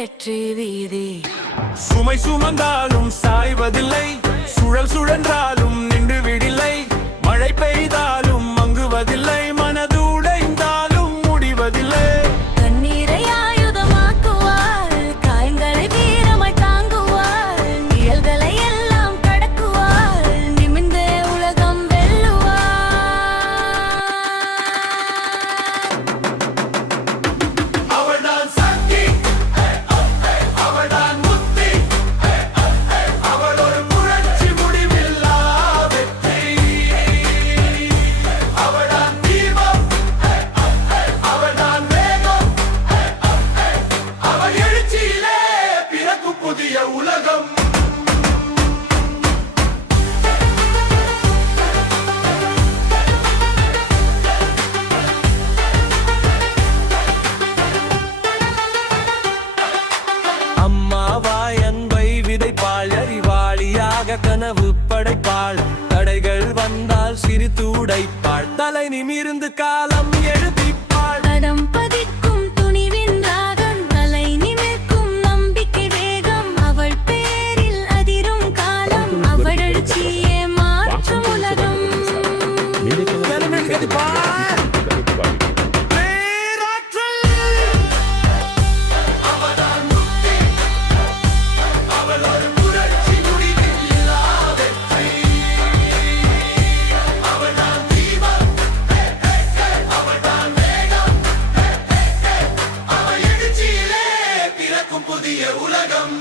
வெற்றி வீதி. சுமை சுமந்தாலும் சாய்வதில்லை, சுழல் சுழன்றாலும் நின்று விடில்லை, மழை பெய்தாலும் மங்குவதில்லை, மனது உடைந்தாலும் முடிவதில்லை. கண்ணீரை ஆயுதமாக்குவாள், காயங்களை வீரமாய் தாங்குவாள், நிழல்களை எல்லாம் கடக்குவாள், நிமிர்ந்தே உலகம் வெல்லுவாள். அவள்தான் சக்தி, அவள்தான் முக்தி, அவள் ஒரு புரட்சி முடிவில்லா வெற்றி. அவள்தான் தீபம், அவள்தான் வேகம், அவள் எழுச்சியிலே பிறக்கும் புதிய உலகம். அம்மாவாய் அன்பை விதைப்பாள், அறிவாளியாக கனவு படைப்பாள், தடைகள் வந்தால் சிரித்து உடைப்பாள், தலை நிமிர்ந்து காலம் எழுதிப்பாள். தடம் பதிக்கும் துணிவின் ராகம், தலை நிமிர்க்கும் நம்பிக்கை வேகம், அவள் பேரில் அதிரும் காலம், அவள் எழுச்சியே மாற்றும் உலகம். பேராற்றல். அவள்தான் முக்தி, அவள் ஒரு புரட்சி முடிவில்லா வெற்றி. அவள்தான் தீபம், அவள்தான் வேகம், அவள் எழுச்சியிலே பிறக்கும் புதிய உலகம்.